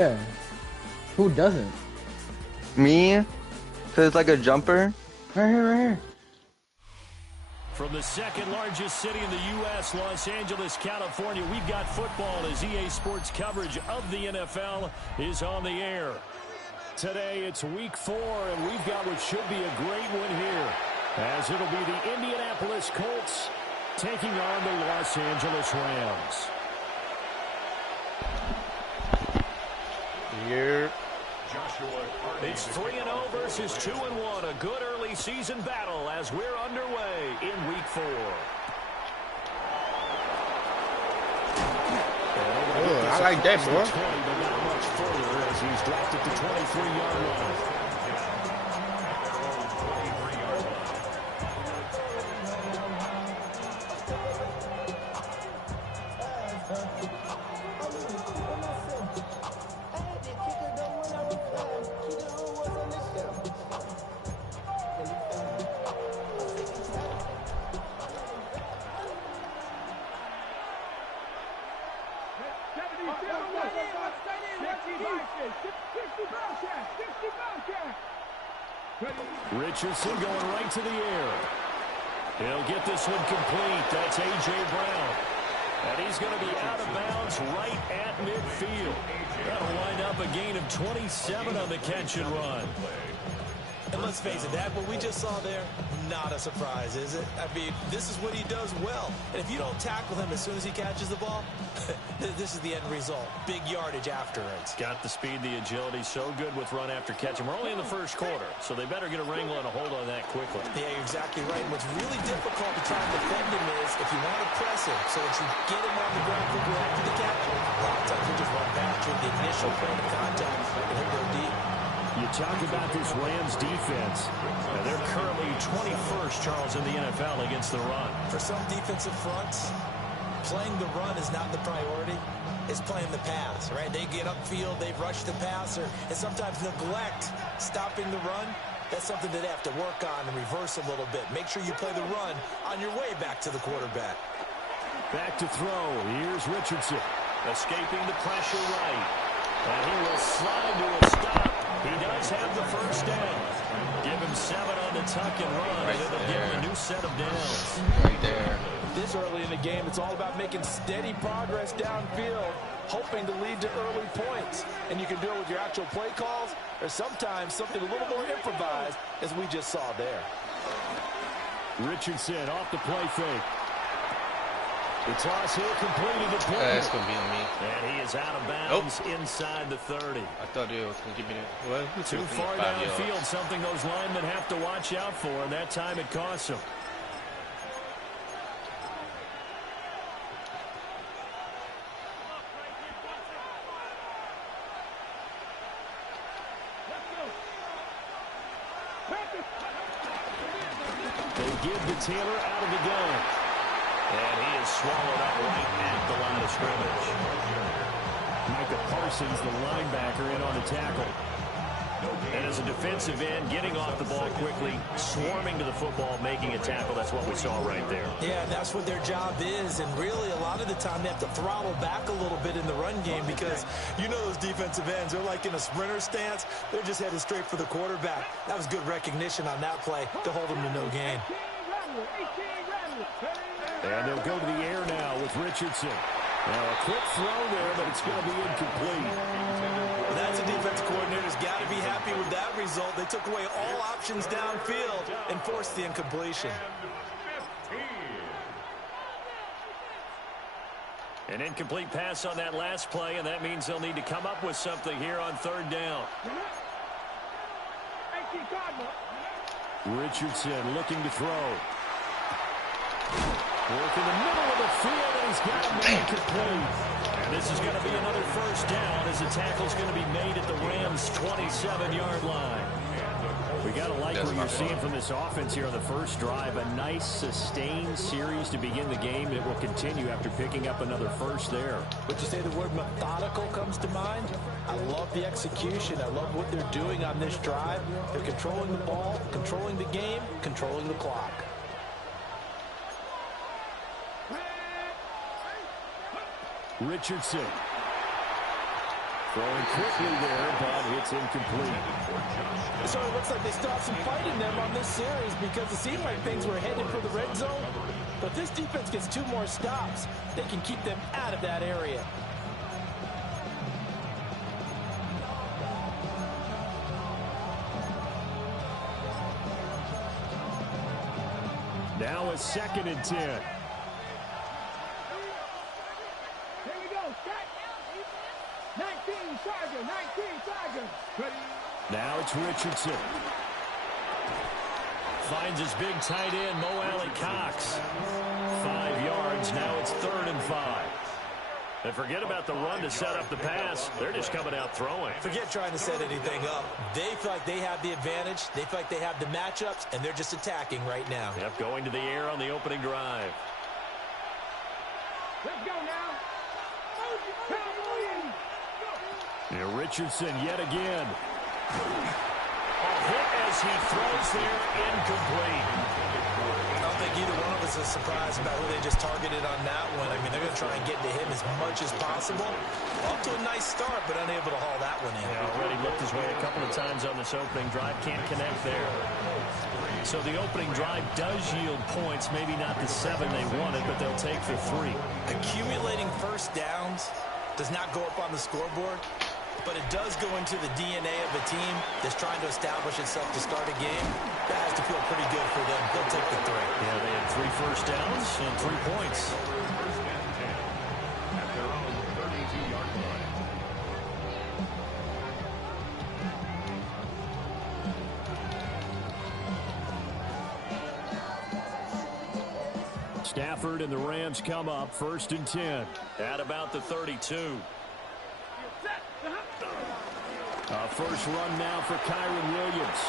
Yeah. Who doesn't? Me? Cause it's like a jumper. Right here, right here. From the second largest city in the U.S., Los Angeles, California, we've got football as EA Sports coverage of the NFL is on the air. Today, it's week 4, and we've got what should be a great one here, as it'll be the Indianapolis Colts taking on the Los Angeles Rams. Here. It's 3-0 versus 2-1. A good early season battle as we're underway in week 4. Oh, I like that, boy. 20, but not much further as he's dropped at the 23-yard line. Richardson going right to the air. He'll get this one complete. That's A.J. Brown. And he's going to be out of bounds right at midfield. That'll wind up a gain of 27 on the catch and run. And let's face it, that what we just saw there, not a surprise, is it? I mean, this is what he does well. And if you don't tackle him as soon as he catches the ball, this is the end result. Big yardage afterwards. Got the speed, the agility, so good with run after catch. And we're only in the first quarter, so they better get a wrangle and a hold on that quickly. Yeah, you're exactly right. And what's really difficult to try and defend him is if you want to press him so that you get him on the ground quickly after the catch, a lot of times you just run past you at the initial point of contact and he'll go deep. You talk about this Rams defense. Now they're currently 21st, Charles, in the NFL against the run. For some defensive fronts, playing the run is not the priority. It's playing the pass, right? They get upfield, they rush the passer, and sometimes neglect stopping the run. That's something that they have to work on and reverse a little bit. Make sure you play the run on your way back to the quarterback. Back to throw. Here's Richardson. Escaping the pressure right. And he will slide to a stop. He does have the first down. Give him 7 on the tuck and run, and it'll give him a new set of downs. Right there. This early in the game, it's all about making steady progress downfield, hoping to lead to early points. And you can do it with your actual play calls, or sometimes something a little more improvised, as we just saw there. Richardson off the play fake. The toss here completed the play. That's going to be on me. And he is out of bounds inside the 30. I thought it was going to give me the... Well, too far downfield, something those linemen have to watch out for, and that time it costs them. They give to Taylor out of the gun. And he is swallowed up right at the line of scrimmage. Micah Parsons, the linebacker, in on the tackle. And as a defensive end, getting off the ball quickly, swarming to the football, making a tackle. That's what we saw right there. Yeah, and that's what their job is. And really, a lot of the time, they have to throttle back a little bit in the run game because you know those defensive ends, they're like in a sprinter stance. They're just headed straight for the quarterback. That was good recognition on that play to hold them to no gain. And they'll go to the air now with Richardson. Now a quick throw there, but it's going to be incomplete. Well, that's a defensive coordinator's got to be happy with that result. They took away all options downfield and forced the incompletion. An incomplete pass on that last play, and that means they'll need to come up with something here on 3rd down. Richardson looking to throw. Work in the middle of the field, and he's got to make it complete. And this is going to be another first down as the tackle's going to be made at the Rams' 27-yard line. We got to like what you're seeing from this offense here on the first drive. A nice, sustained series to begin the game that will continue after picking up another first there. Would you say the word methodical comes to mind? I love the execution. I love what they're doing on this drive. They're controlling the ball, controlling the game, controlling the clock. Richardson Throwing quickly there, but it's incomplete. So it looks like they still have some fight in them on this series because it seemed like things were headed for the red zone. But this defense gets 2 more stops. They can keep them out of that area. Now a 2nd and 10. Here we go. Set. 19, Charger. 19, Charger. Ready. Now it's Richardson. Finds his big tight end, Mo Alley Cox. 5 yards. Now it's 3rd and 5. And forget about the run to set up the pass. They're just coming out throwing. Forget trying to set anything up. They feel like they have the advantage. They feel like they have the matchups, and they're just attacking right now. Yep, going to the air on the opening drive. Let's go now. Now Richardson yet again. Hit as he throws there, incomplete. I don't think either one of us is surprised about who they just targeted on that one. I mean, they're going to try and get to him as much as possible. Off to a nice start, but unable to haul that one in. Yeah, already looked his way a couple of times on this opening drive. Can't connect there. So the opening drive does yield points. Maybe not the 7 they wanted, but they'll take the 3. Accumulating first downs does not go up on the scoreboard, but it does go into the DNA of a team that's trying to establish itself to start a game. That has to feel pretty good for them. They'll take the 3. Yeah, they had 3 first downs and 3 points. At their own 32-yard line. Stafford and the Rams come up 1st and 10 at about the 32. First run now for Kyron Williams.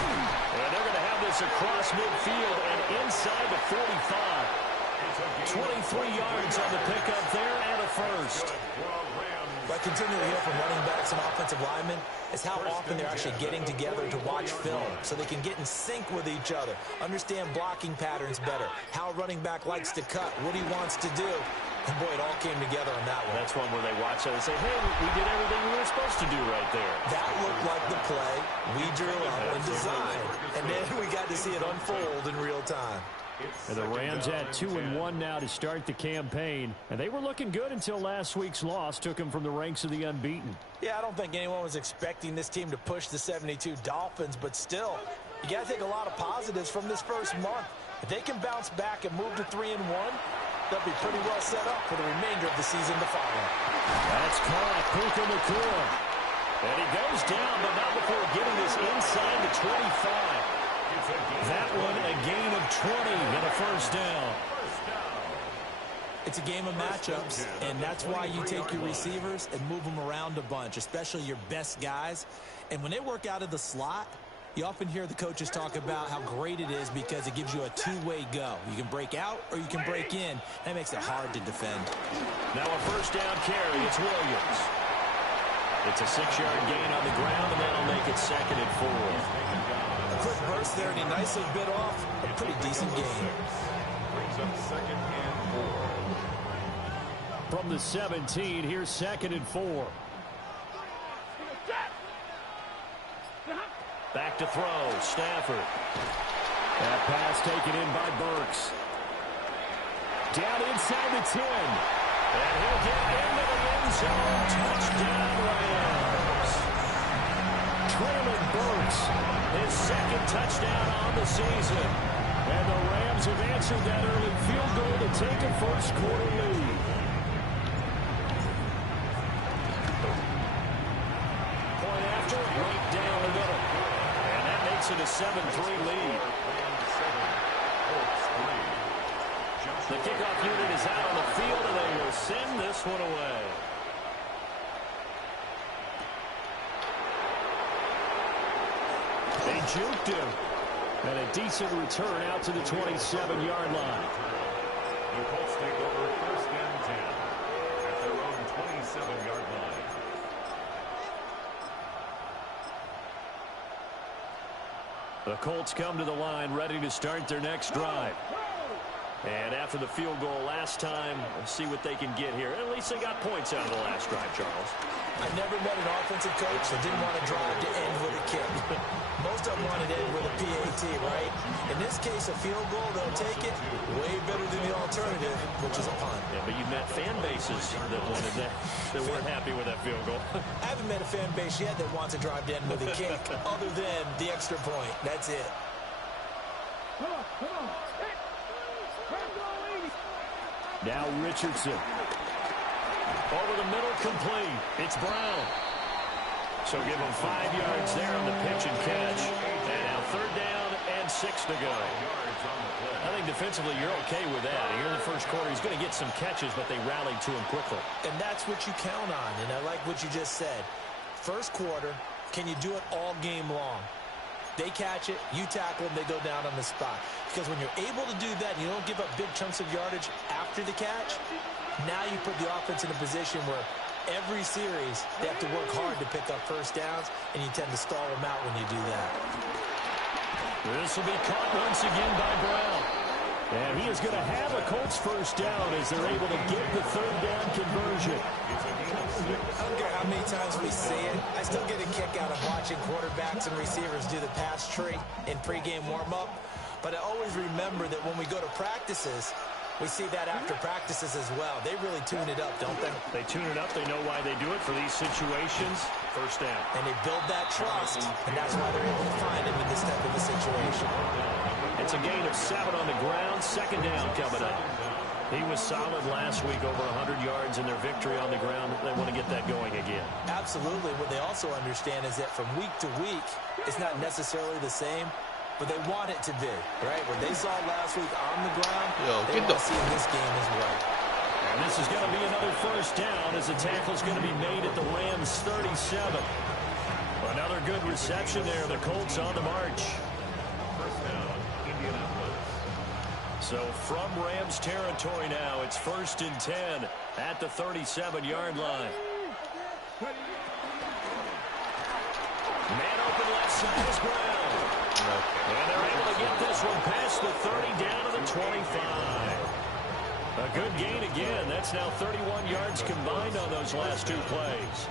And they're going to have this across midfield and inside the 45. 23 yards on the pickup there and a first. What I continue to hear from running backs and offensive linemen is how often they're actually getting together to watch film so they can get in sync with each other, understand blocking patterns better, how a running back likes to cut, what he wants to do. And, boy, it all came together on that one. That's one where they watch it and say, hey, we did everything we were supposed to do right there. That looked like the play we drew up and designed. And then we got to see it unfold in real time. And the Rams had 2-1 now to start the campaign. And they were looking good until last week's loss took them from the ranks of the unbeaten. Yeah, I don't think anyone was expecting this team to push the 72 Dolphins, but still, you got to take a lot of positives from this first month. If they can bounce back and move to 3-1, they'll be pretty well set up for the remainder of the season to follow. That's caught. Puka Nacua. And he goes down, but not before getting this inside the 25. That one a gain of 20 and a first down. It's a game of matchups, and that's why you take your receivers and move them around a bunch, especially your best guys. And when they work out of the slot, you often hear the coaches talk about how great it is because it gives you a two-way go. You can break out or you can break in. That makes it hard to defend. Now a first down carry. It's Williams. It's a 6-yard gain on the ground, and that'll make it 2nd and 4. A quick burst there, and he nicely bit off a pretty decent gain. Brings up 2nd and 4. From the 17, here's 2nd and 4. Back to throw, Stafford. That pass taken in by Burks. Down inside the 10. And he'll get into the end zone. Touchdown, Rams. Traylon Burks, his 2nd touchdown on the season. And the Rams have answered that early field goal to take a first-quarter lead. Point after, right down the middle. And that makes it a 7-3 lead. The kickoff unit is out on the field, and they will send this one away. They juked him. And a decent return out to the 27-yard line. The Colts take over 1st and 10 at their own 27-yard line. The Colts come to the line ready to start their next drive. And after the field goal last time, let's see what they can get here. At least they got points out of the last drive, Charles. I never met an offensive coach that didn't want to drive to end with a kick. Most of them wanted to end with a PAT, right? In this case, a field goal, they'll take it way better than the alternative, which is a punt. Yeah, but you've met fan bases that wanted that weren't happy with that field goal. I haven't met a fan base yet that wants to drive to end with a kick, other than the extra point. That's it. Come on, come on. Hey, let's go, lady. Now Richardson. Over the middle, complete. It's Brown. So give him 5 yards there on the pitch and catch. And now 3rd down and 6 to go. I think defensively you're okay with that. Here in the first quarter, he's going to get some catches, but they rallied to him quickly. And that's what you count on, and I like what you just said. First quarter, can you do it all game long? They catch it, you tackle them, they go down on the spot. Because when you're able to do that and you don't give up big chunks of yardage after the catch, now you put the offense in a position where every series they have to work hard to pick up first downs, and you tend to stall them out when you do that. This will be caught once again by Brown. And he is going to have a Colts first down as they're able to get the 3rd down conversion. I don't care how many times we see it. I still get a kick out of watching quarterbacks and receivers do the pass tree in pregame warm-up. But I always remember that when we go to practices, we see that after practices as well. They really tune it up, don't they? They tune it up. They know why they do it for these situations. First down. And they build that trust, and that's why they're able to find him in this type of a situation. It's a gain of 7 on the ground. 2nd down coming up. He was solid last week, over 100 yards in their victory on the ground. They want to get that going again. Absolutely. What they also understand is that from week to week, it's not necessarily the same, but they want it to be, right? What they saw last week on the ground, they want to see in this game as well. And this is going to be another first down as the tackle's going to be made at the Rams 37. Another good reception there. The Colts on the march. First down, Indianapolis. So from Rams territory now, it's 1st and 10 at the 37-yard line. Man open left side is Brown. And they're able to get this one past the 30 down to the 25. A good gain again. That's now 31 yards combined on those last 2 plays.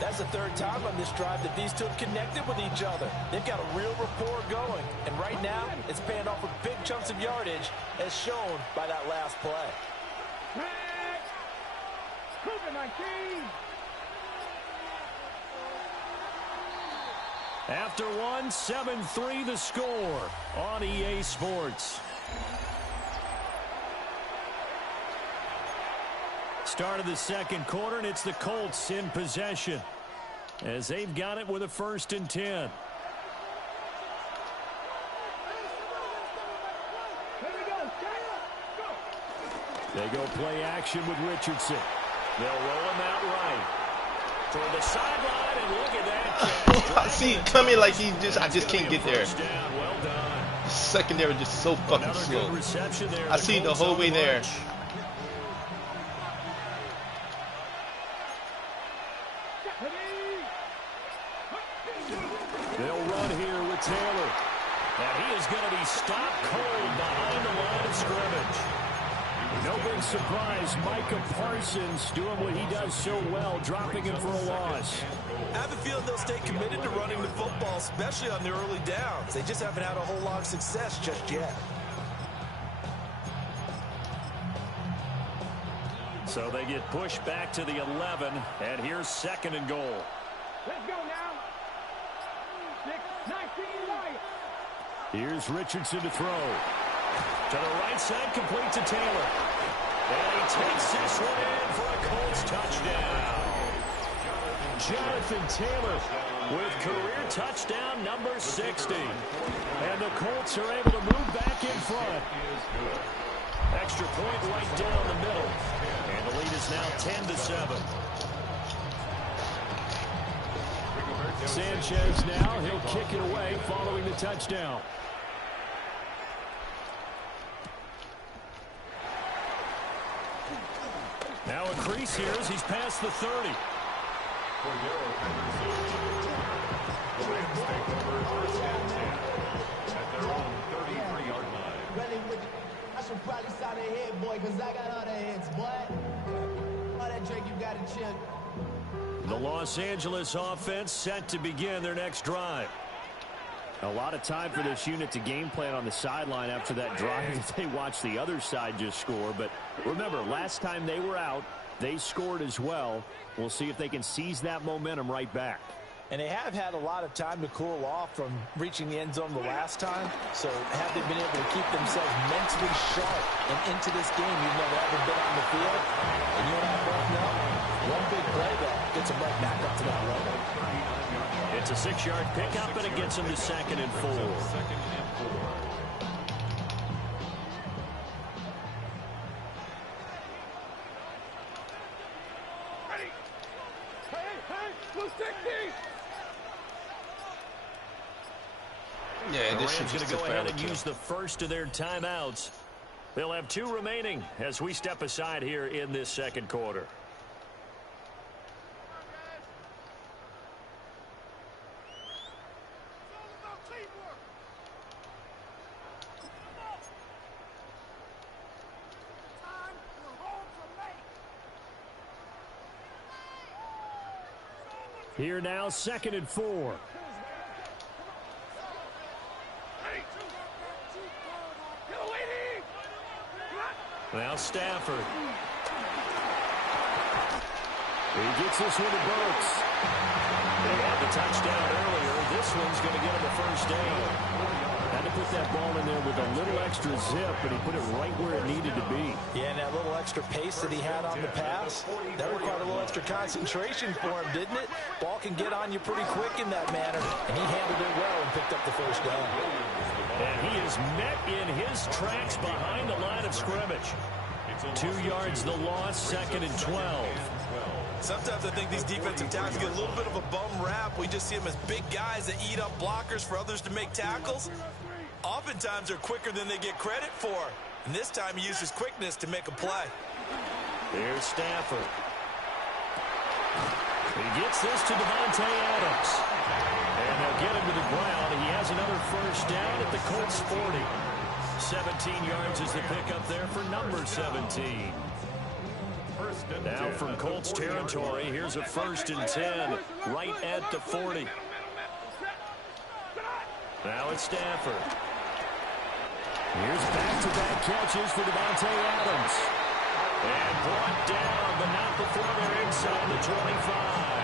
That's the 3rd time on this drive that these two have connected with each other. They've got a real rapport going. And right now, it's paying off with big chunks of yardage, as shown by that last play. After one, 7-3 the score on EA Sports. Start of the 2nd quarter, and it's the Colts in possession as they've got it with a 1st and 10. They go play action with Richardson. They'll roll him out right. Toward the sideline, and look at that catch. See, coming like I just can't get there. Well done. Secondary just so fucking Another slow. good reception there. I see the whole way there. They'll run here with Taylor. And he is going to be stopped cold behind the line of scrimmage. No big surprise, Micah Parsons doing what he does so well, dropping him for a loss. I have a feeling they'll stay committed to running the football, especially on the early downs. They just haven't had a whole lot of success just yet. So they get pushed back to the 11, and here's 2nd and goal. Let's go now. 6-19 Lions. Here's Richardson to throw. To the right side, complete to Taylor. And he takes this one in for a Colts touchdown. Jonathan Taylor with career touchdown number 60. And the Colts are able to move back in front. Extra point right down the middle. And the lead is now 10-7. Sanchez now, he'll kick it away following the touchdown. Now a crease here as he's past the 30. The Rams take over 1st and 10 at their own 33-yard line. should probably sign a hit, boy, because I got other hits, boy. All that drink, you got to chill. The Los Angeles offense set to begin their next drive. A lot of time for this unit to game plan on the sideline after that drive that they watched the other side just score. But remember, last time they were out, they scored as well. We'll see if they can seize that momentum right back. And they have had a lot of time to cool off from reaching the end zone the last time. So have they been able to keep themselves mentally sharp and into this game even though they haven't been on the field? And you and I both know, one big play, though, gets them right back up to that level. It's a 6-yard pickup, and it gets them to 2nd and 4. Yeah, The this Rams should going to go ahead and use the first of their timeouts. They'll have 2 remaining as we step aside here in this second quarter. Here now, 2nd and 4. Now Stafford. He gets this one to Burks. They had the touchdown earlier. This one's going to get him a first down. Had to put that ball in there with a little extra zip, but he put it right where it needed to be. Yeah, and that little extra pace that he had on the pass, that required a little extra concentration for him, didn't it? Ball can get on you pretty quick in that manner, and he handled it well and picked up the first down. And he is met in his tracks behind the line of scrimmage. 2 yards the loss, 2nd and 12. Sometimes I think these defensive tackles get a little bit of a bum rap. We just see them as big guys that eat up blockers for others to make tackles. Oftentimes they're quicker than they get credit for. And this time he uses quickness to make a play. Here's Stafford. He gets this to Devontae Adams. And they'll get him to the ground. He has another first down at the Colts 40. 17 yards is the pickup there for number 17. Now from Colts territory, here's a 1st and 10 right at the 40. Now it's Stafford. Here's back-to-back catches for Devontae Adams. And brought down, but not before they're inside the 25.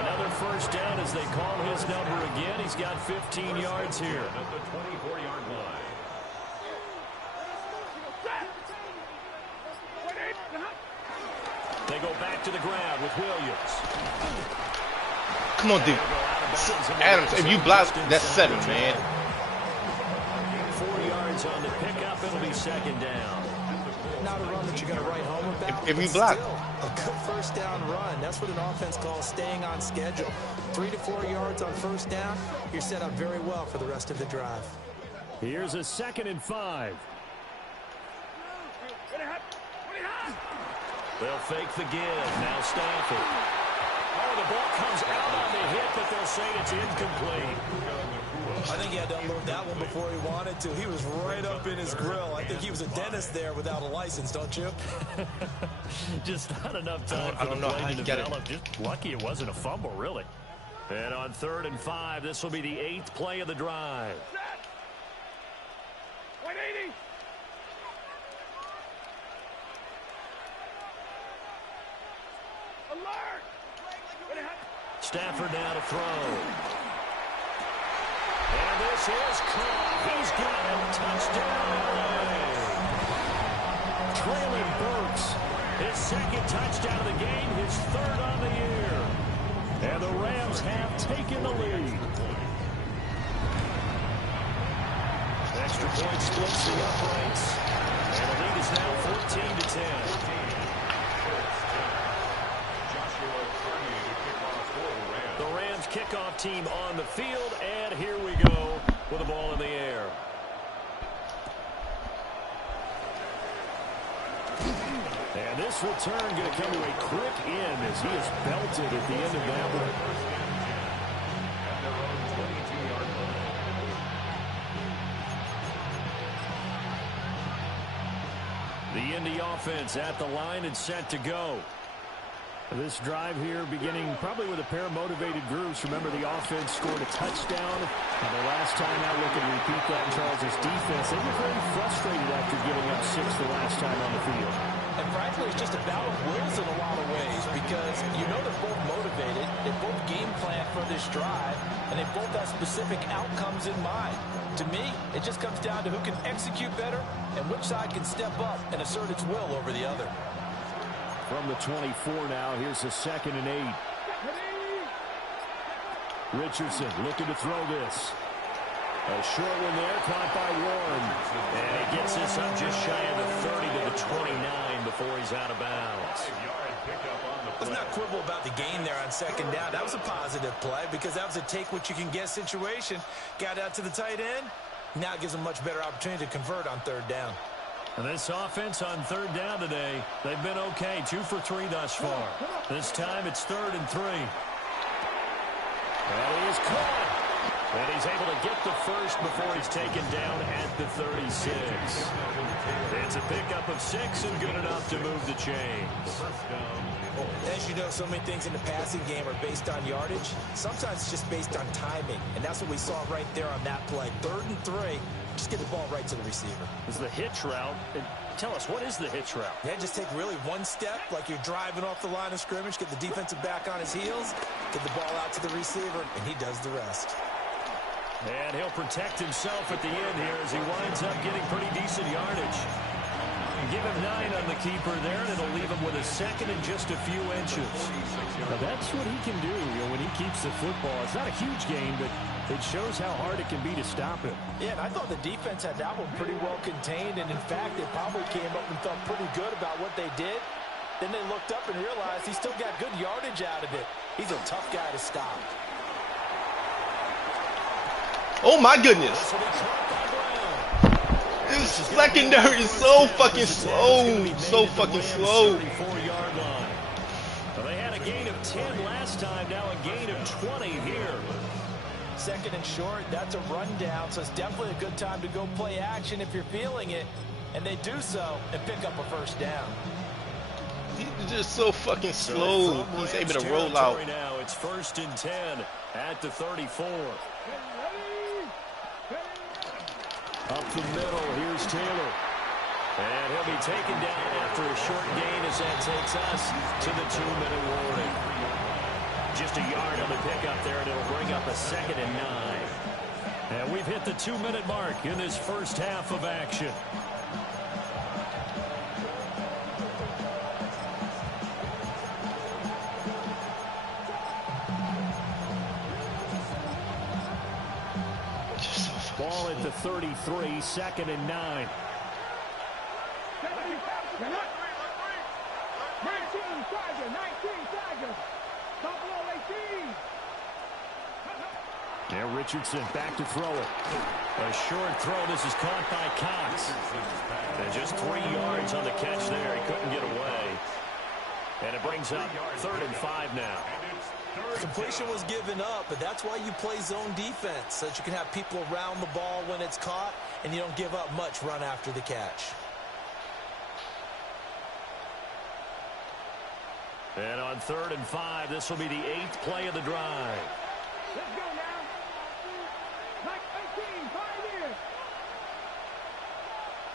Another first down as they call his number again. He's got 15 yards here. At the 24-yard line. They go back to the ground with Williams. Come on, dude. Adams, if you block, that's 7, man. 4 yards on the pickup. It'll be 2nd down. Not a run that you're going to write home about. If you block. A good first down run. That's what an offense calls staying on schedule. 3 to 4 yards on first down. You're set up very well for the rest of the drive. Here's a 2nd and 5. They'll fake the give. Now Stafford. Oh, the ball comes out on the hit, but they'll say it's incomplete. I think he had to unload that one before he wanted to. He was right up in his grill. I think he was a dentist there without a license, don't you? Just not enough time I don't know how to you got it. develop. Just lucky it wasn't a fumble, really. And on 3rd and 5, this will be the 8th play of the drive. 180. Alert! Stafford now to throw. And this is caught. He's got a touchdown. Trailing Burks. His 2nd touchdown of the game, his 3rd on the year. And the Rams have taken the lead. Extra point splits the uprights. And the lead is now 14 to 10. The Rams kickoff team on the field, and here we go with the ball in the air. And this return going to come to a quick end as he is belted at the end of that one. The Indy offense at the line and set to go. This drive here beginning probably with a pair of motivated groups. Remember, the offense scored a touchdown. And the last time out, we can repeat that in Charles' defense. They were very frustrated after giving up 6 the last time on the field. And frankly, it's just a battle of wills in a lot of ways because you know they're both motivated. They both game plan for this drive, and they both have specific outcomes in mind. To me, it just comes down to who can execute better and which side can step up and assert its will over the other. From the 24 now, here's a 2nd and 8. Richardson looking to throw this. A short one there, caught by Warren. And he gets this up just shy of the 30 to the 29 before he's out of bounds. Let's not quibble about the gain there on 2nd down. That was a positive play because that was a take-what-you-can-get situation. Got out to the tight end. Now it gives them much better opportunity to convert on 3rd down. And this offense on 3rd down today, they've been okay. 2 for 3 thus far. This time it's 3rd and 3. Well, he is caught. And he's able to get the first before he's taken down at the 36. It's a pickup of 6 and good enough to move the chains. As you know, so many things in the passing game are based on yardage. Sometimes it's just based on timing. And that's what we saw right there on that play. 3rd and 3. Just get the ball right to the receiver. This is the hitch route. Tell us, what is the hitch route? Yeah, just take really one step like you're driving off the line of scrimmage, get the defensive back on his heels, get the ball out to the receiver, and he does the rest. And he'll protect himself at the end here as he winds up getting pretty decent yardage. Give him 9 on the keeper there, and it'll leave him with a 2nd and just a few inches. Now that's what he can do, when he keeps the football. It's not a huge gain, but it shows how hard it can be to stop him. Yeah, and I thought the defense had that one pretty well contained, and in fact, they probably came up and felt pretty good about what they did. Then they looked up and realized he still got good yardage out of it. He's a tough guy to stop. Oh my goodness. This secondary is so fucking slow. So fucking slow. Well, they had a gain of 10 last time, now a gain of 20 here. 2nd and short, that's a rundown, so it's definitely a good time to go play action if you're feeling it. And they do so and pick up a 1st down. He's just so fucking slow. He's able to roll out. Now it's 1st and 10 at the 34. Up the middle, here's Taylor. And he'll be taken down after a short gain as that takes us to the 2-minute warning. Just a yard on the pickup there, and it'll bring up a 2nd and 9. And we've hit the 2-minute mark in this first half of action. Ball at the 33, 2nd and 9. 19 Tiger. Top below 18. Yeah, Richardson back to throw it. A short throw. This is caught by Cox. And just 3 yards on the catch there. He couldn't get away. And it brings up 3rd and 5 now. Completion was given up, but that's why you play zone defense, so that you can have people around the ball when it's caught, and you don't give up much run after the catch. And on 3rd and 5, this will be the 8th play of the drive. Let's go now. Like 18, Pirates.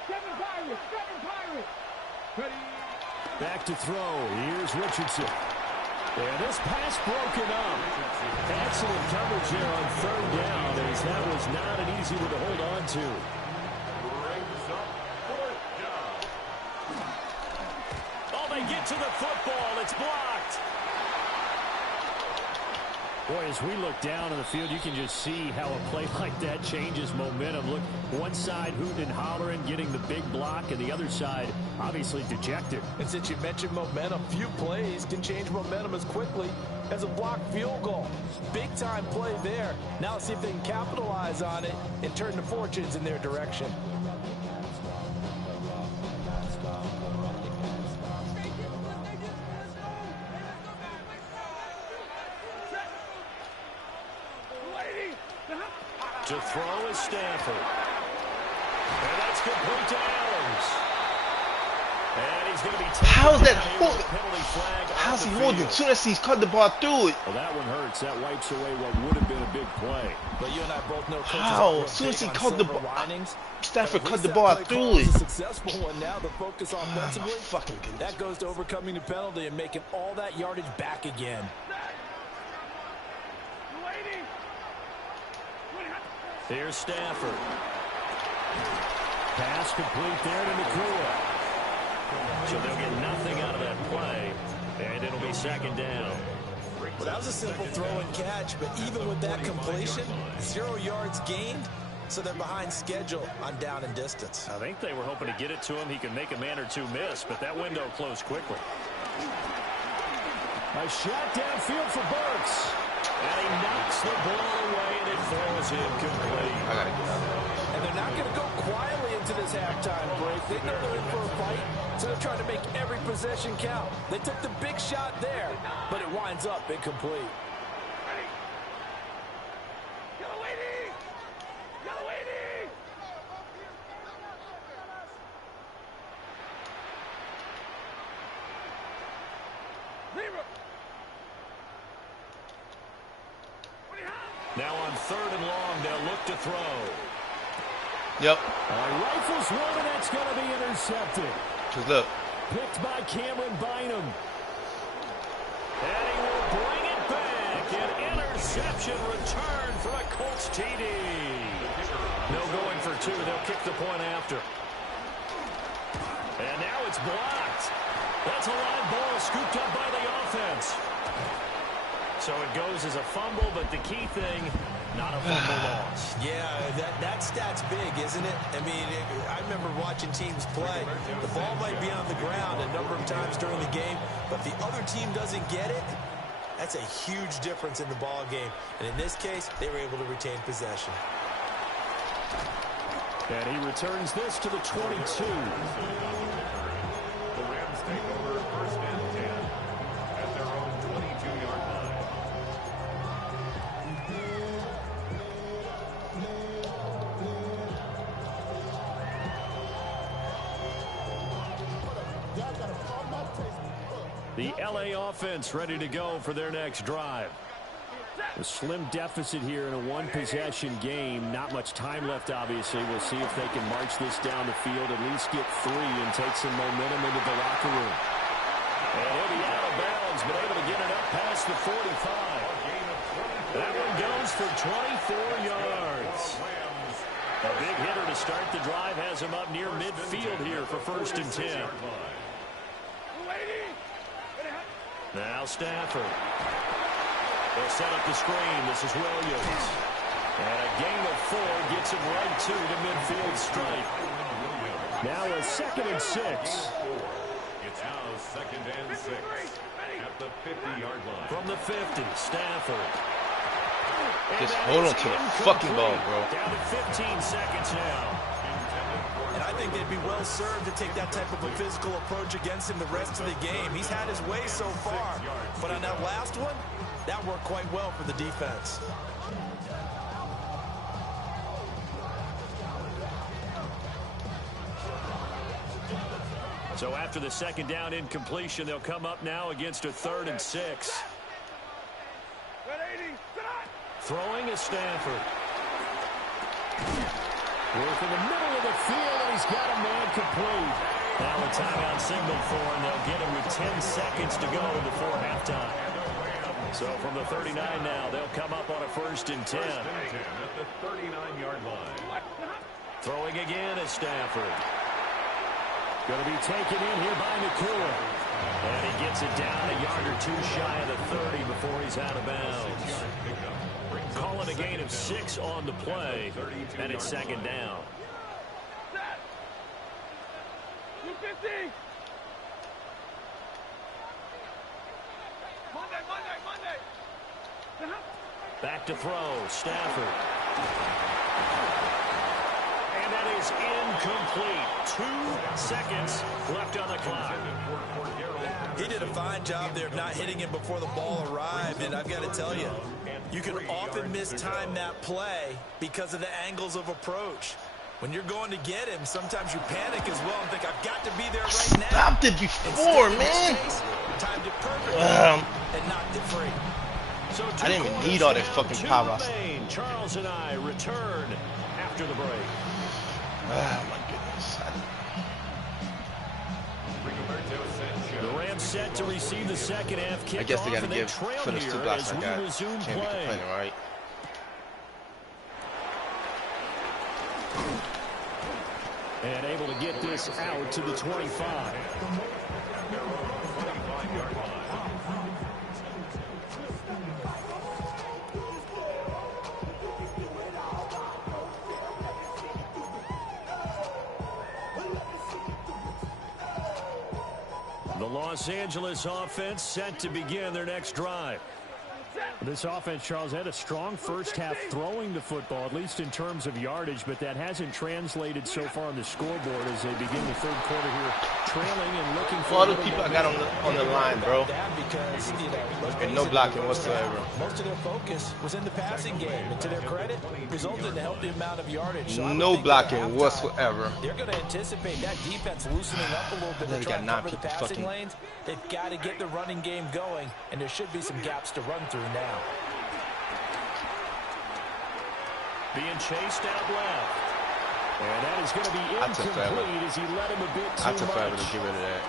7 Pirates, 7 Pirates. Ready. Back to throw. Here's Richardson. And this pass broken up. Excellent coverage there on 3rd down, as that was not an easy one to hold on to. Oh, they get to the football. It's blocked. Boy, as we look down on the field, you can just see how a play like that changes momentum. Look, one side hooting and hollering, getting the big block, and the other side obviously dejected. And since you mentioned momentum, few plays can change momentum as quickly as a blocked field goal. Big-time play there. Now let's see if they can capitalize on it and turn the fortunes in their direction. To throw is Stanford. And that's complete to Adams. And he's going to be taken How's that down here hold? with a penalty flag How's on he the holding? field. As soon as he's cut the ball through it. Well, that one hurts. That wipes away what would have been a big play. But you and I both know coaches How? are As soon as he big on caught the silver ball, linings. Stafford But at cut the least ball that play through call is it. a successful one. Now the focus offensively, Fucking goodness. that goes to overcoming the penalty and making all that yardage back again. Here's Stafford. Pass complete there to Nakua. So they'll get nothing out of that play, and it'll be second down. Well, that was a simple throw and catch, but even with that completion, 0 yards gained, so they're behind schedule on down and distance. I think they were hoping to get it to him. He can make a man or two miss, but that window closed quickly. A shot downfield for Burks. And he knocks the ball away, and it falls incomplete. I gotta get out of there. And they're not going to go quietly into this halftime break. They know they're in for a fight, so they're trying to make every possession count. They took the big shot there, but it winds up incomplete. Now on 3rd and long, they'll look to throw. Yep. Rifles one, and that's going to be intercepted. Just look. Picked by Cameron Bynum. And he will bring it back. An interception return for a Colts TD. No going for two. They'll kick the point after. And now it's blocked. That's a live ball scooped up by the offense. So it goes as a fumble, but the key thing, not a fumble loss. Yeah, that stat's big, isn't it? I mean, I remember watching teams play. The ball might be on the ground a number of times during the game, but if the other team doesn't get it, that's a huge difference in the ball game. And in this case, they were able to retain possession. And he returns this to the 22. The Rams take over 1st and 10 at their own 22-yard line. The LA offense ready to go for their next drive. A slim deficit here in a one-possession game. Not much time left, obviously. We'll see if they can march this down the field, at least get 3 and take some momentum into the locker room. And he'll be out of bounds, but able to get it up past the 45. That one goes for 24 yards. A big hitter to start the drive has him up near midfield here for 1st and 10. Now Stafford. They'll set up the screen. This is Williams. And a gain of 4 gets him right to the midfield stripe. Now a 2nd and 6. It's now 2nd and 6 at the 50-yard line. From the 50, Stafford. Just hold on to the fucking ball, bro. Down to 15 seconds now. And I think they'd be well served to take that type of a physical approach against him the rest of the game. He's had his way so far, but on that last one, that worked quite well for the defense. So after the 2nd down incompletion, they'll come up now against a 3rd and 6. Throwing is Stafford. Work in the middle of the field, and he's got a man complete. Now a timeout signal for him. They'll get him with 10 seconds to go before halftime. So from the 39 now, they'll come up on a 1st and 10. At the 39-yard line. Throwing again is Stafford. Going to be taken in here by Nakua. And he gets it down a yard or 2 shy of the 30 before he's out of bounds. Calling a gain of 6 on the play, and it's 2nd down. Back to throw, Stafford. And that is incomplete. 2 seconds left on the clock. He did a fine job there of not hitting him before the ball arrived, and I've got to tell you, you can often mistime that play because of the angles of approach. When you're going to get him, sometimes you panic as well and think, I've got to be there right now. Stopped it before, man. Timed it perfectly and knocked it free. So I didn't even need all that fucking power. Charles and I return after the break. Oh my goodness. The Rams set to receive the second half kickoff. I guess they got to give Phillips 2 blocks like that. Can't Can't be complaining, right? And able to get this out to the 25. The Los Angeles offense set to begin their next drive. This offense, Charles, had a strong first half throwing the football, at least in terms of yardage, but that hasn't translated so far on the scoreboard as they begin the third quarter here, trailing and looking for all the people I got on the line, bro. Because, you know, and no blocking whatsoever. Most of their focus was in the passing game, and to their credit, resulted in a healthy amount of yardage. So no blocking whatsoever. They're going to anticipate that defense loosening up a little bit to try to cover the passing lanes. They've got to get the running game going, and there should be some gaps to run through now. Being chased out left. And that is going to be incomplete as he let him a bit too much. I took forever to get rid of that.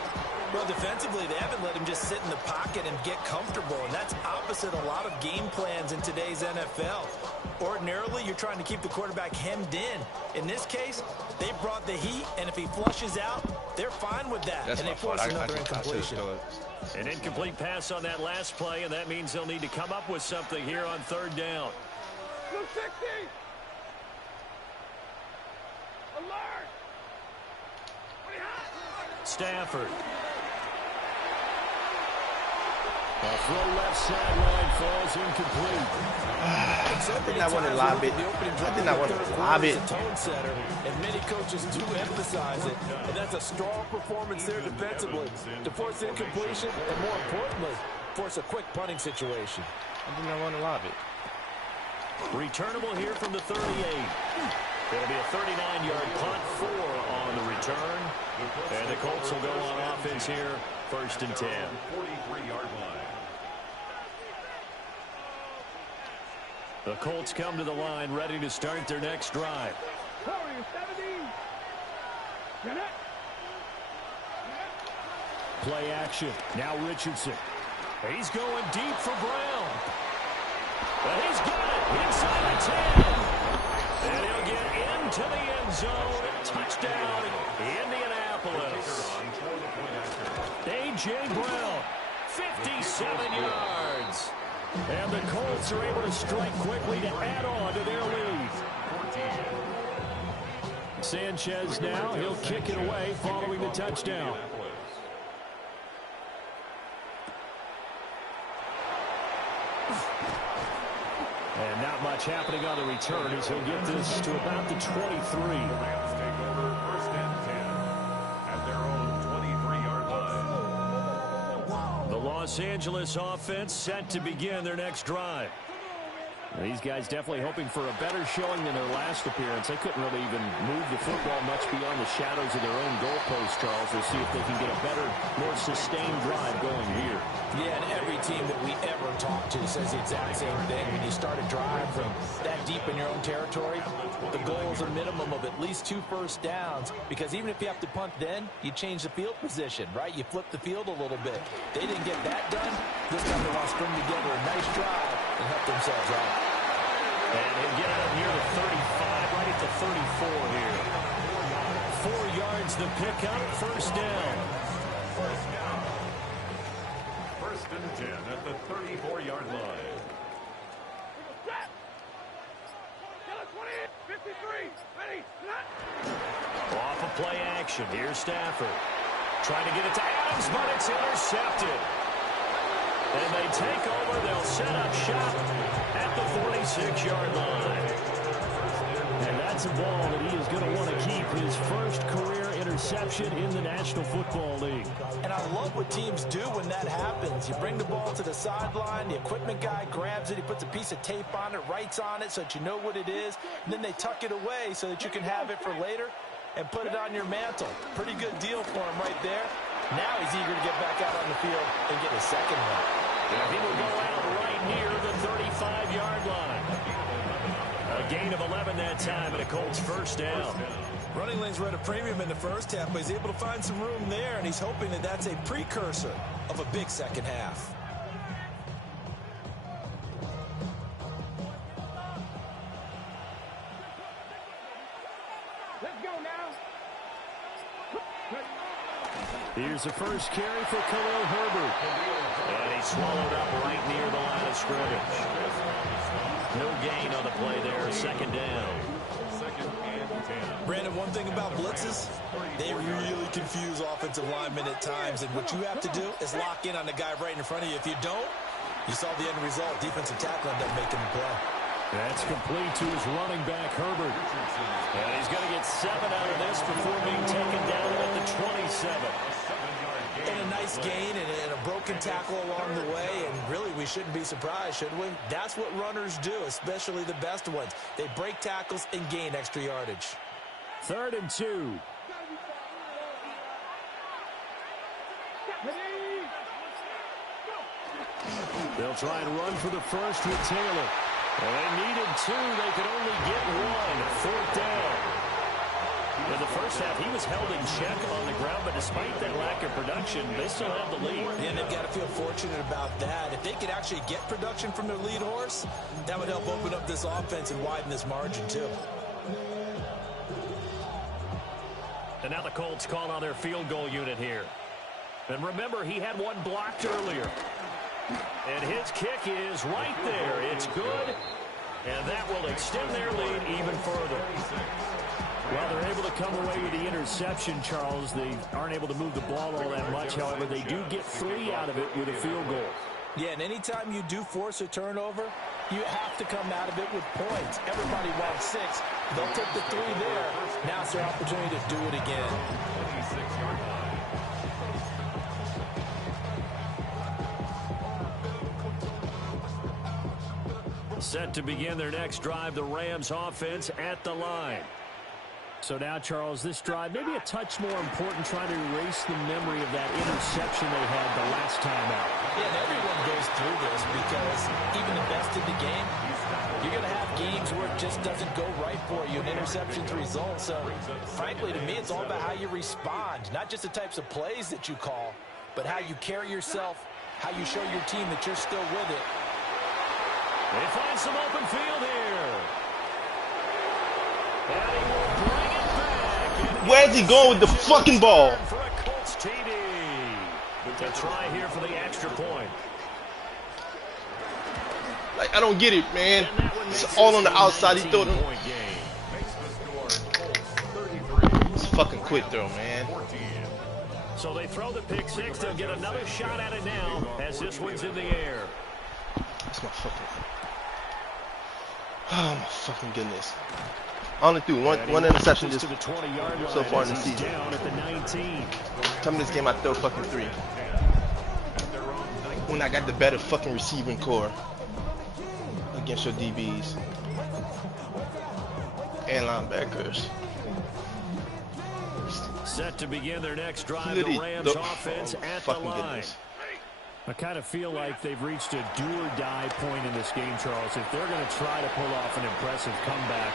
Well, defensively, they haven't let him just sit in the pocket and get comfortable, and that's opposite a lot of game plans in today's NFL. Ordinarily, you're trying to keep the quarterback hemmed in. In this case, they brought the heat, and if he flushes out, they're fine with that. That's and they fault. force another incompletion. An incomplete pass on that last play, and that means they'll need to come up with something here on third down. 260. Alert. Stafford. A throw left sideline falls incomplete. I did not want to lob it. I did not want to lob it. And many coaches do emphasize it. And that's a strong performance there defensively. To force incompletion, and more importantly, force a quick punting situation. I did not want to lob it. Returnable here from the 38. It'll be a 39-yard punt, 4 on the return. And the Colts will go on offense here, 1st and 10. 43-yard line. The Colts come to the line, ready to start their next drive. Play action. Now Richardson. He's going deep for Brown. But he's got it inside the 10. And he'll get into the end zone. Touchdown, Indianapolis. A.J. Brown, 57 yards. And the Colts are able to strike quickly to add on to their lead. Sanchez now, he'll kick it away following the touchdown. And not much happening on the return as he'll get this to about the 23. Rams take over 1st and 10 at their own 23-yard line. The Los Angeles offense set to begin their next drive. These guys definitely hoping for a better showing than their last appearance. They couldn't really even move the football much beyond the shadows of their own goalpost, Charles. We'll see if they can get a better, more sustained drive going here. Yeah, and every team that we ever talk to says the exact same thing. When you start a drive from that deep in your own territory, the goal is a minimum of at least 2 first downs, because even if you have to punt then, you change the field position, right? You flip the field a little bit. They didn't get that done. This time they want to string together a nice drive and help themselves out. And they get it up near the 35, right at the 34 here. 4 yards the pickup, 1st down. 1st and 10 at the 34-yard line. Off of play action, here's Stafford. Trying to get it to Adams, but it's intercepted. And they take over, they'll set up shop at the 46-yard line. And that That's a ball that he is going to want to keep, his first career interception in the National Football League. And I love what teams do when that happens. You bring the ball to the sideline, the equipment guy grabs it, he puts a piece of tape on it, writes on it so that you know what it is, and then they tuck it away so that you can have it for later and put it on your mantle. Pretty good deal for him right there. Now he's eager to get back out on the field and get his second one. And he will go out right near the 35-yard line. A gain of 11 that time and a Colts first down. Running lanes were at a premium in the first half, but he's able to find some room there, and he's hoping that that's a precursor of a big second half. Let's go now. Here's the first carry for Khalil Herbert. And he's swallowed up right near the line of scrimmage. No gain on the play there, second down. Brandon, one thing about blitzes, they really confuse offensive linemen at times, and what you have to do is lock in on the guy right in front of you. If you don't, you saw the end result. Defensive tackle ended up making the play. That's complete to his running back, Herbert. And he's going to get 7 out of this before being taken down at the 27. And a nice gain and a broken tackle along the way, and really we shouldn't be surprised, should we? That's what runners do, especially the best ones. They break tackles and gain extra yardage. 3rd and 2. They'll try and run for the first with Taylor. Well, they needed 2. They could only get 1. 4th down. In the first half, he was held in check on the ground, but despite that lack of production, they still have the lead. Yeah, and they've got to feel fortunate about that. If they could actually get production from their lead horse, that would help open up this offense and widen this margin, too. And now the Colts call on their field goal unit here. And remember, he had one blocked earlier. And his kick is right there. It's good. And that will extend their lead even further. Well, they're able to come away with the interception, Charles. They aren't able to move the ball all that much. However, they do get 3 out of it with a field goal. Yeah, and anytime you do force a turnover, you have to come out of it with points. Everybody wants 6. They'll take the 3 there. Now it's their opportunity to do it again. Set to begin their next drive, the Rams offense at the line. So now, Charles, this drive maybe a touch more important, trying to erase the memory of that interception they had the last time out. Yeah, and everyone goes through this because even the best in the game, you're going to have games where it just doesn't go right for you, and interceptions result. So, frankly, to me, it's all about how you respond, not just the types of plays that you call, but how you carry yourself, how you show your team that you're still with it. They find some open field here. And he will bring it back. Where's he going with the fucking ball? For a Colts TD. To try here for the extra point. Like, I don't get it, man. It's all on the outside. He threw them. It's fucking quick throw, man. So they throw the pick 6. They'll get another shot at it now as this one's in the air. That's my fucking... Oh, my fucking goodness. I only threw one interception just so far in the season. Tell me this game I throw fucking 3. When I got the better fucking receiving core against your DBs and linebackers. Set to begin their next drive, the Rams offense at the line. Goodness. I kind of feel like they've reached a do-or-die point in this game, Charles. If they're going to try to pull off an impressive comeback,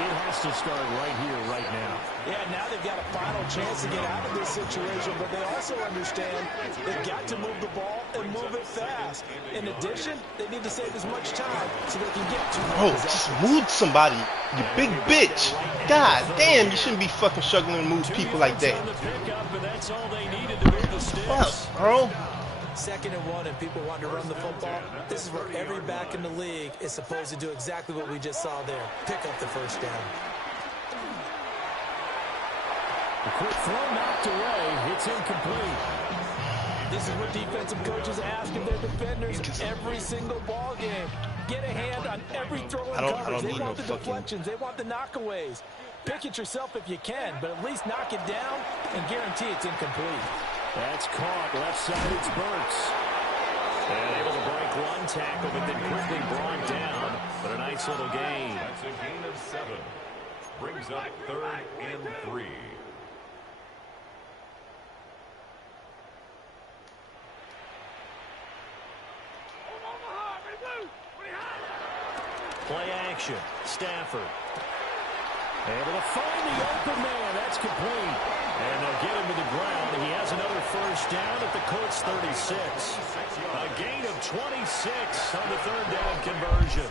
it has to start right here, right now. Yeah, now they've got a final chance to get out of this situation, but they also understand they've got to move the ball and move it fast. In addition, they need to save as much time so they can get to Bro, just move somebody, you big bitch. God damn, you shouldn't be fucking struggling to move people like that. Fuck, bro. 2nd and 1, and people want to run the football. This is where every back in the league is supposed to do exactly what we just saw there. Pick up the first down. A quick throw knocked away. It's incomplete. This is what defensive coaches ask of their defenders every single ball game. get a hand on every throw and coverage. I don't they need want no the deflections. They want the knockaways. Pick it yourself if you can, but at least knock it down and guarantee it's incomplete. That's caught. Left side, it's Burks. And able to break one tackle, but then quickly brought down. But a nice little gain. That's a gain of 7. Brings up 3rd and 3. Play action. Stafford. Able to find the open man. That's complete. And they'll get him to the ground. He has another first down at the Colts 36. A gain of 26 on the 3rd down conversion.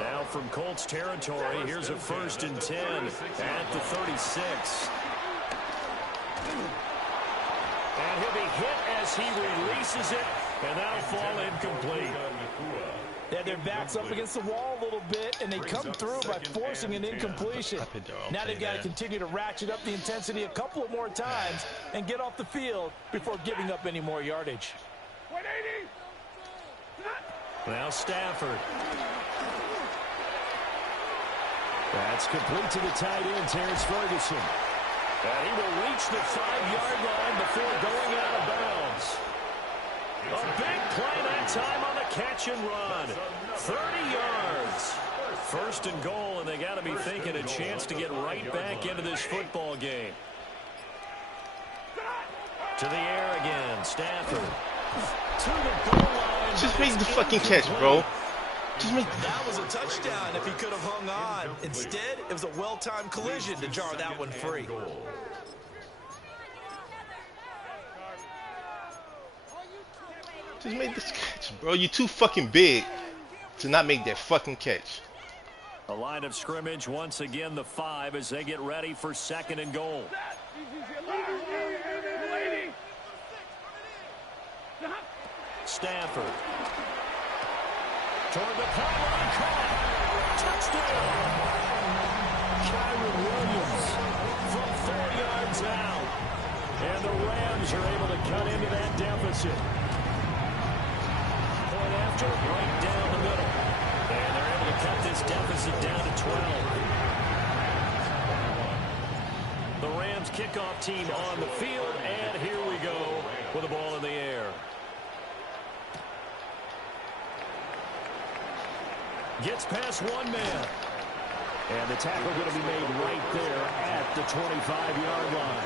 Now from Colts territory, here's a 1st and 10 at the 36. And he'll be hit as he releases it, and that'll fall incomplete. They had their backs up against the wall a little bit, and they come through by forcing an incompletion. Now they've got to continue to ratchet up the intensity a couple of more times and get off the field before giving up any more yardage. Now Stafford. That's complete to the tight end, Terrence Ferguson. And he will reach the 5-yard line before going out of bounds. A big play that time on the catch and run. 30 yards. 1st and goal, and they got to be thinking a chance to get right back into this football game. To the air again, Stafford. To the goal line. Just make the fucking catch, bro. That was a touchdown if he could have hung on. Instead, it was a well-timed collision to jar that one free. Just make this catch, bro. You're too fucking big to not make that fucking catch. A line of scrimmage once again, the 5 as they get ready for 2nd and goal. Stafford. Toward the pylon, caught. Touchdown. Kyron Williams from 4 yards out. And the Rams are able to cut into that deficit. Point after, right down the middle. And they're able to cut this deficit down to 12. The Rams kickoff team on the field, and here we go with the ball in the air. Gets past one man. And the tackle going to be made right there at the 25-yard line.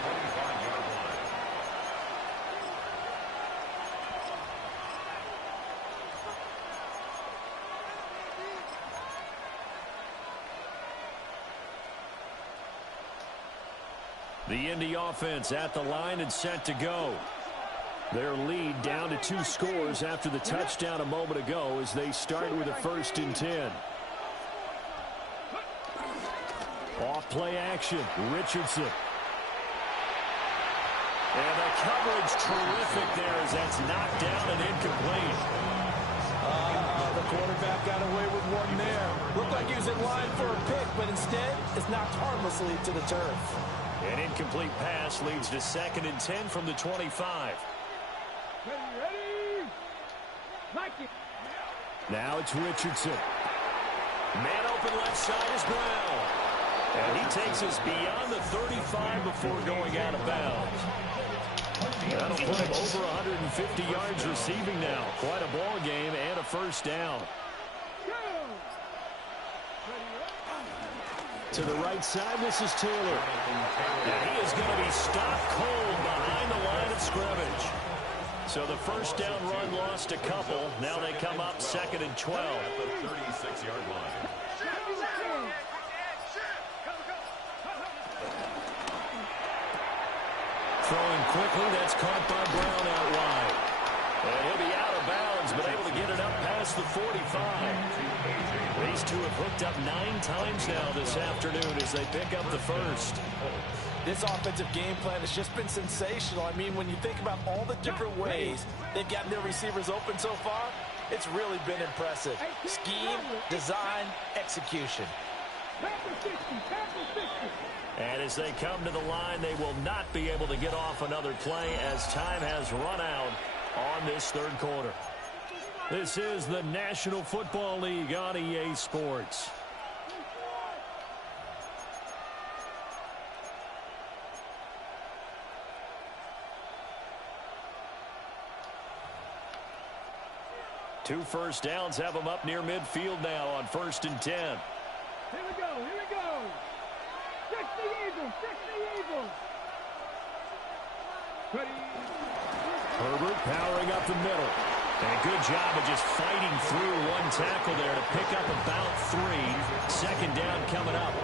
The Indy offense at the line and set to go. Their lead down to 2 scores after the touchdown a moment ago as they start with a 1st and 10. Off play action, Richardson. And the coverage terrific there as that's knocked down and incomplete. The quarterback got away with one there. Looked like he was in line for a pick, but instead it's knocked harmlessly to the turf. An incomplete pass leads to 2nd and 10 from the 25. Now it's Richardson. Man open left side is Brown. And he takes us beyond the 35 before going out of bounds. That'll put him over 150 yards receiving now. Quite a ball game and a 1st down. To the right side, this is Taylor. And he is going to be stopped cold behind the line of scrimmage. So the 1st down run lost a couple. Now they come up 2nd and 12. At the 36-yard line. Throwing quickly, that's caught by Brown out wide. And he'll be out of bounds, but able to get it up past the 45. These two have hooked up 9 times now this afternoon as they pick up the 1st. This offensive game plan has just been sensational. I mean, when you think about all the different ways they've gotten their receivers open so far, it's really been impressive. Scheme, design, execution. And as they come to the line, they will not be able to get off another play as time has run out on this 3rd quarter. This is the National Football League on EA Sports. Two first downs have them up near midfield now on 1st and 10. Here we go, here we go. Fix the Eagles, fix the Eagles. Herbert powering up the middle. And a good job of just fighting through one tackle there to pick up about 3. 2nd down coming up.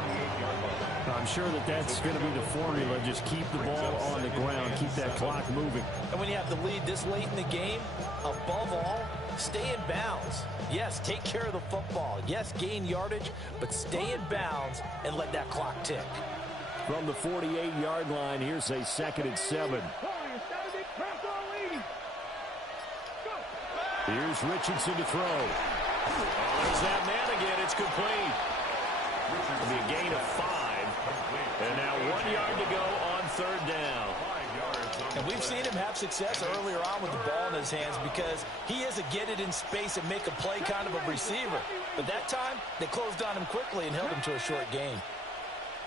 I'm sure that that's going to be the formula. Just keep the ball on the ground. Keep that clock moving. And when you have the lead this late in the game, above all, stay in bounds. Yes, take care of the football. Yes, gain yardage, but stay in bounds and let that clock tick. From the 48-yard line, here's a 2nd and 7. Here's Richardson to throw. There's that man again. It's complete. It'll be a gain of 5. And now 1 yard to go on 3rd down. And we've seen him have success earlier on with the ball in his hands because he is a get it in space and make a play kind of a receiver. But that time, they closed on him quickly and held him to a short gain.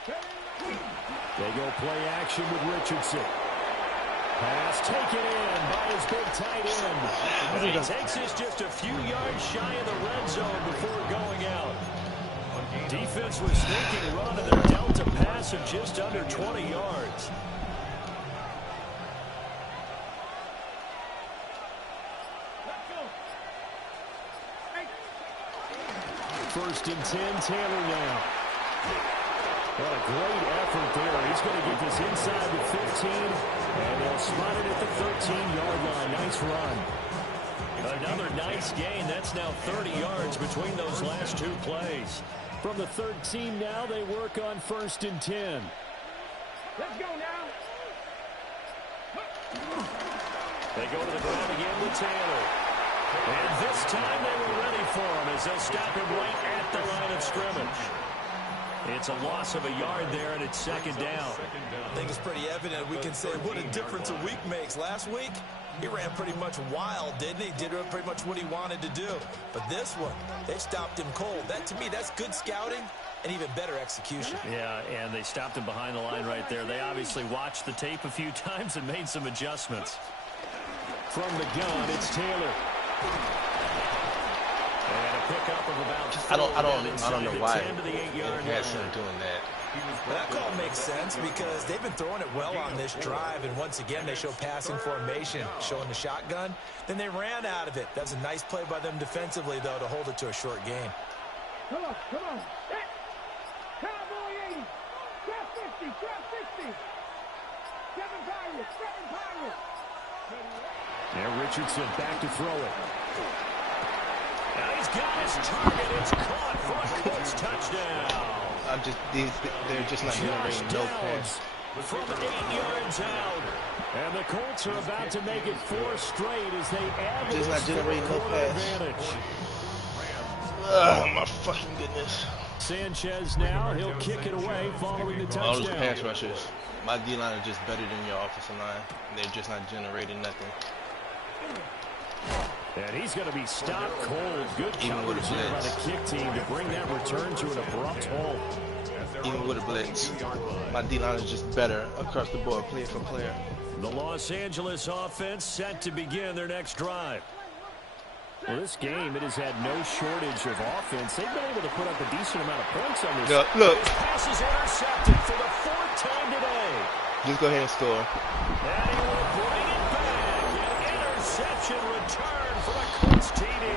They go play action with Richardson. Pass taken in by his big tight end. And he takes this just a few yards shy of the red zone before going out. Defense was thinking run, and they dealt a pass of just under 20 yards. First and 10, Taylor now. What a great effort there. He's going to get this inside the 15, and they'll spot it at the 13-yard line. Nice run. Another nice gain. That's now 30 yards between those last 2 plays. From the 13 now, they work on 1st and 10. Let's go now. They go to the ground again with Taylor. And this time they were ready for him as they'll stop him right at the line of scrimmage. It's a loss of a yard there, and it's 2nd down. I think it's pretty evident. We can say what a difference a week makes. Last week, he ran pretty much wild, didn't he? Did pretty much what he wanted to do. But this one, they stopped him cold. That, to me, that's good scouting and even better execution. Yeah, and they stopped him behind the line right there. They obviously watched the tape a few times and made some adjustments. From the gun, it's Taylor. And a pickup of about 4. I don't know why Hanson doing that. Well, that call makes sense because they've been throwing it well on this drive, and once again they show passing formation, showing the shotgun. Then they ran out of it. That's a nice play by them defensively, though, to hold it to a short gain. Come on, come on. Set. Cowboy 80. Trap 50, trap 60. 7 Pirates, 7 Pirates. Now Richardson back to throw it. Now he's got his target. It's caught for a Colts touchdown. They're just not generating no pass. From 8 yards out. And the Colts are about to make it 4 straight as they add just not generating no pass. advantage. Oh my fucking goodness. Sanchez now, he'll kick it away following the touchdown. All those pass rushers. My D-line is just better than your offensive line. They're just not generating nothing. And he's going to be stopped cold. Good coverage there by the kick team to bring that return to an abrupt halt. Even with a blitz, my D-line is just better across the board, player for player. The Los Angeles offense set to begin their next drive. Well, this game, it has had no shortage of offense. They've been able to put up a decent amount of points on this. Look. This pass is intercepted for the 4th time today. Just go ahead and score. And he will bring it back. An interception return for the Colts TD.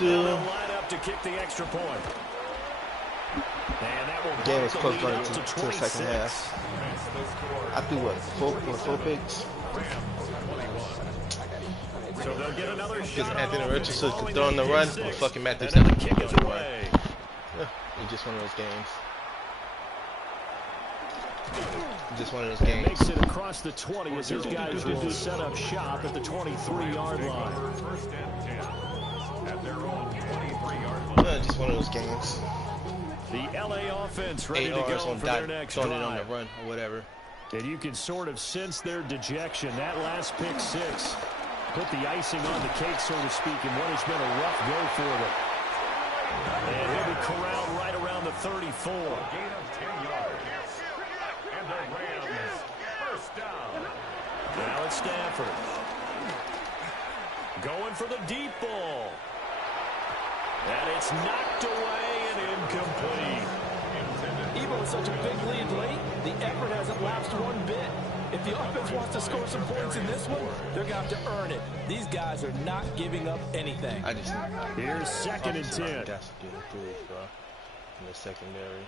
They'll line up to kick the extra point. And that will game is close lead running up to the 26. second half. I threw what, four picks? So they'll get another Because shot. Anthony Richardson could throw on the run, or fucking Matthew And then Stafford the could kick is throw on the run. away. It's just one of those games. Just one of those games. Makes it across the 20 as his guys will set up shop at the 23-yard line. Just one of those games. The LA offense ready 8 to go hours on for their dot, next throwing it on drive. the run or whatever. And you can sort of sense their dejection. That last pick 6 Put the icing on the cake, so to speak, in what has been a rough go for them. And he'll be corralled right around the 34. Gain of 10 yards. And the Rams first down. Now it's Stafford. Going for the deep ball. And it's knocked away and incomplete. Even with such a big lead late, the effort hasn't lapsed one bit. If the offense wants to score some points in this one, they're going to have to earn it. These guys are not giving up anything. Here's 2nd and 10. That's getting improved, bro. In the secondary.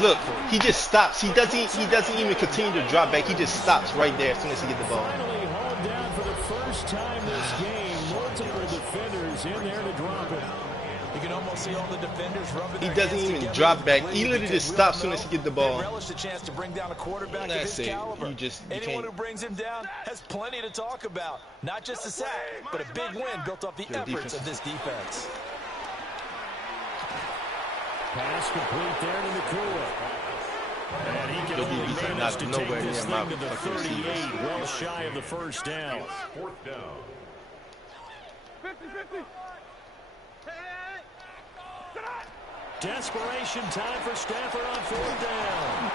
Look, he just stops. He doesn't even continue to drop back. He just stops right there as soon as he gets the ball. Finally hauled down for the first time this game. Multiple defenders in there to drop it. You can almost see all the defenders rubbing He their doesn't hands even together drop with back. glee He literally because just we stops all as soon as know he gets the they ball. relish the chance to bring down a quarterback of That's his it. caliber. You Anyone can't. who brings him down has plenty to talk about. Not just a sack, but a big win built off the efforts of this defense. Pass complete there to Nakua. And he can only manage to take this thing to the 38, well shy of the first down. Fourth down. 50-50. Desperation time for Stafford on 4th down.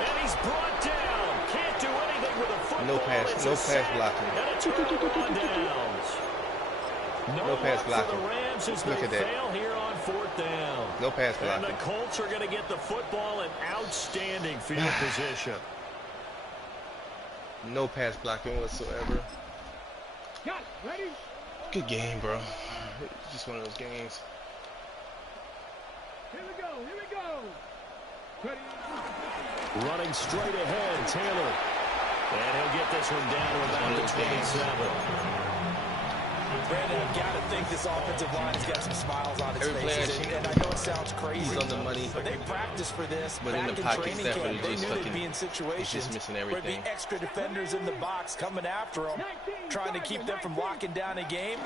And he's brought down. Can't do anything with a football. No pass blocking. And a turnover on downs. No pass blocking. For the Rams as Look they at that. fail here on 4th down. No pass And blocking. the Colts are going to get the football in outstanding field position. No pass blocking whatsoever. Got it. Ready? Good game, bro. It's just one of those games. Here we go. Here we go. Ready? Running straight ahead, Taylor. And he'll get this one down to about the 27. Brandon, I've got to think this offensive line has got some smiles on its Every player faces. And I know it sounds crazy. He's on the money. But they practiced for this But in back the in pocket, training Stafford camp. is They just knew they'd fucking- be in situations he's just missing where there'd be everything. extra defenders in the box coming after them, trying to keep them from locking down a game.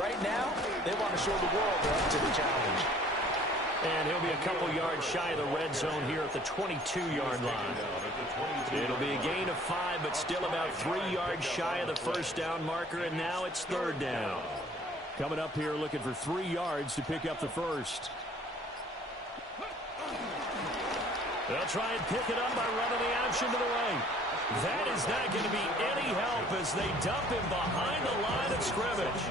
Right now, they want to show the world they're up to the challenge. And he'll be a couple yards shy of the red zone here at the 22-yard line. It'll be a gain of 5, but still about 3 yards shy of the first down marker, and now it's 3rd down. Coming up here looking for 3 yards to pick up the first. They'll try and pick it up by running the option to the right. That is not going to be any help as they dump him behind the line of scrimmage.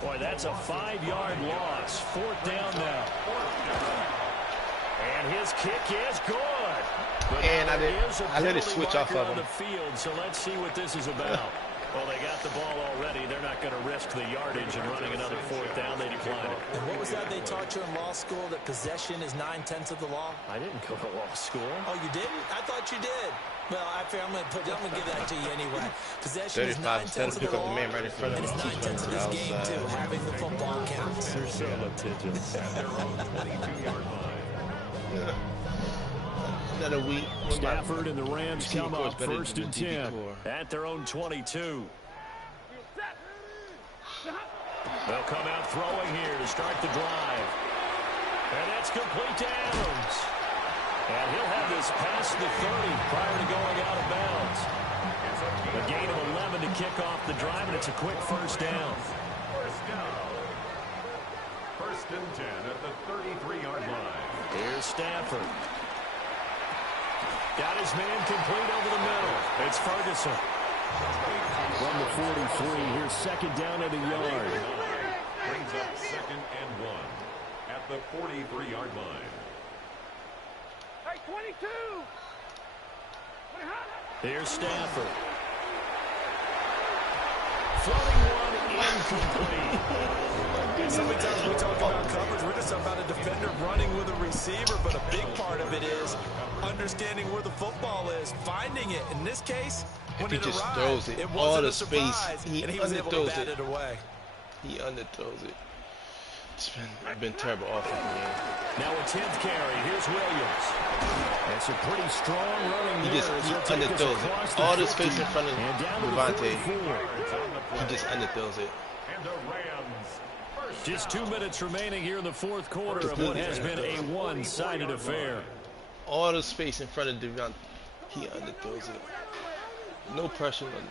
Boy, that's a 5-yard loss. 4th down now. And his kick is good. But And I let it penalty switch off marker of on him. the field, so let's see what this is about. Well, they got the ball already. They're not going to risk the yardage and running another 4th down. They decline it. And what was that they taught you in law school, that possession is 9/10 of the law? I didn't go to law school. Oh, you didn't? I thought you did. Well, I'm going to give that to you anyway. Possession is 9/10 of the pick up law. the man right in front of And him. it's Keeps 9/10 of this running game, outside. too. Having the football counts. They're so litigious. At their own 22-yard line. Another week. Stafford and the Rams Receiver come core is up better 1st than and the DB 10 core. at their own 22. They'll come out throwing here to start the drive. And that's complete to Adams. And he'll have this past the 30 prior to going out of bounds. A gain of 11 to kick off the drive, and it's a quick first down. First down. 1st and 10 at the 33-yard line. Here's Stafford. Got his man complete over the middle. It's Ferguson. From the 43, here's 2nd down at the yard. Brings up 2nd and 1 at the 43-yard line. Hey, 22. Here's Stafford. Floating one incomplete. So many times we talk about coverage, we're just about a defender running with a receiver, but a big part of it is understanding where the football is, finding it. In this case, when He it just arrived, throws it. it All wasn't the a surprise, space. He and he was able to underthrows bat it. it away. He underthrows it. It's been terrible offense, man. Now a 10th carry. Here's Williams. That's a pretty strong running. He just underthrows it. All the space in front of Devontae. He just underthrows it. And the Rams Just 2 minutes remaining here in the fourth quarter of what has been a one-sided affair. All the space in front of Devon, he underthrows it. No pressure on it.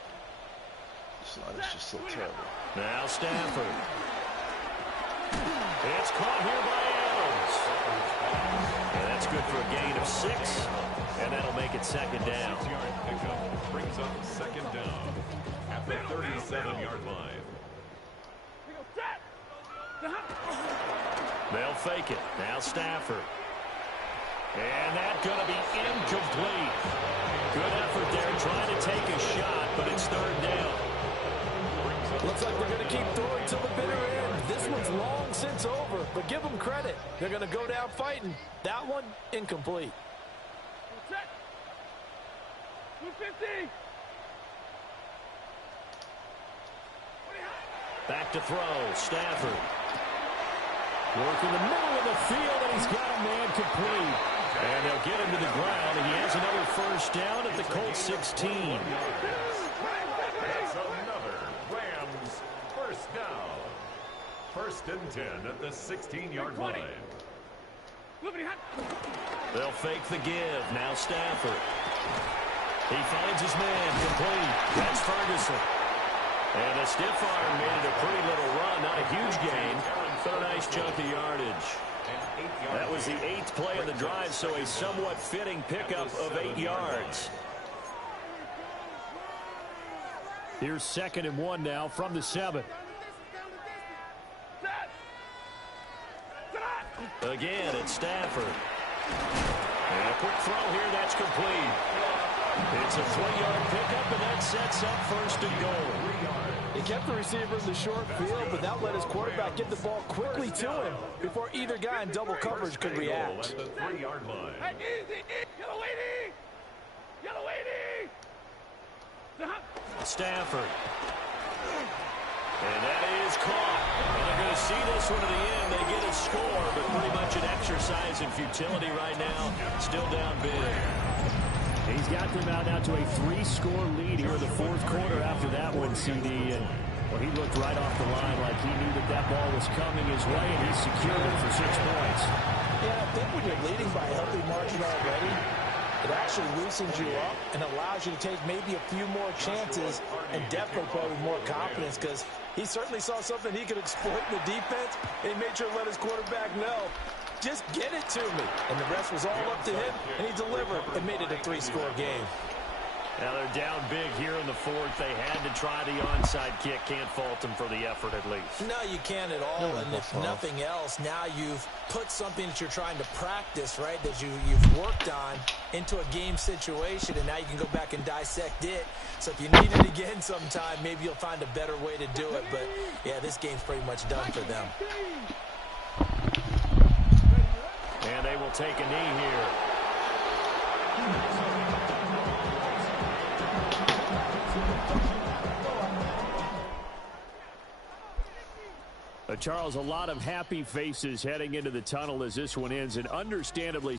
This line is just so terrible. Now Stafford. It's caught here by Adams. And that's good for a gain of 6. And that'll make it second down. 6-yard pickup brings up second down at the 37-yard line. They'll fake it. Now Stafford. And that's going to be incomplete. Good effort there trying to take a shot, but it's third down. Looks like they're going to keep throwing till the bitter end. This one's long since over, but give them credit. They're going to go down fighting. That one, incomplete. 250. Back to throw. Stafford. Working the middle of the field, and he's got a man complete. And they'll get him to the ground, and he has another first down at the Colts 16. That's another Rams first down. 1st and 10 at the 16-yard line. They'll fake the give. Now Stafford. He finds his man complete. That's Ferguson. And a stiff arm made it a pretty little run. Not a huge gain, but a nice chunk of yardage. That was the 8th play of the drive, so a somewhat fitting pickup of 8 yards. Here's 2nd and 1 now from the 7. Again, it's Stafford. And a quick throw here, that's complete. It's a 3-yard pickup, and that sets up 1st and goal. He kept the receiver in the short field, but that let his quarterback get the ball quickly to him before either guy in double coverage could react. At the 3-yard line. Hey, easy, yellow lady! Yellow lady! Stafford. And that is caught. And they're going to see this one to the end. They get a score, but pretty much an exercise in futility right now. Still down big. He's got them out now to a 3-score lead here in the fourth quarter after that one, CD. And well, he looked right off the line like he knew that that ball was coming his way, and he secured it for 6 points. Yeah, I think when you're leading by a healthy margin already, it actually loosens you up and allows you to take maybe a few more chances and definitely play with more confidence, because he certainly saw something he could exploit in the defense, and he made sure to let his quarterback know, just get it to me. And the rest was all up to him, and he delivered and made it a 3-score game. Now they're down big here in the fourth. They had to try the onside kick. Can't fault them for the effort at least. No, you can't at all. And if nothing else, now you've put something that you're trying to practice, right, that you've worked on into a game situation, and now you can go back and dissect it. So if you need it again sometime, maybe you'll find a better way to do it. But, yeah, this game's pretty much done for them. And they will take a knee here. Charles, a lot of happy faces heading into the tunnel as this one ends, and understandably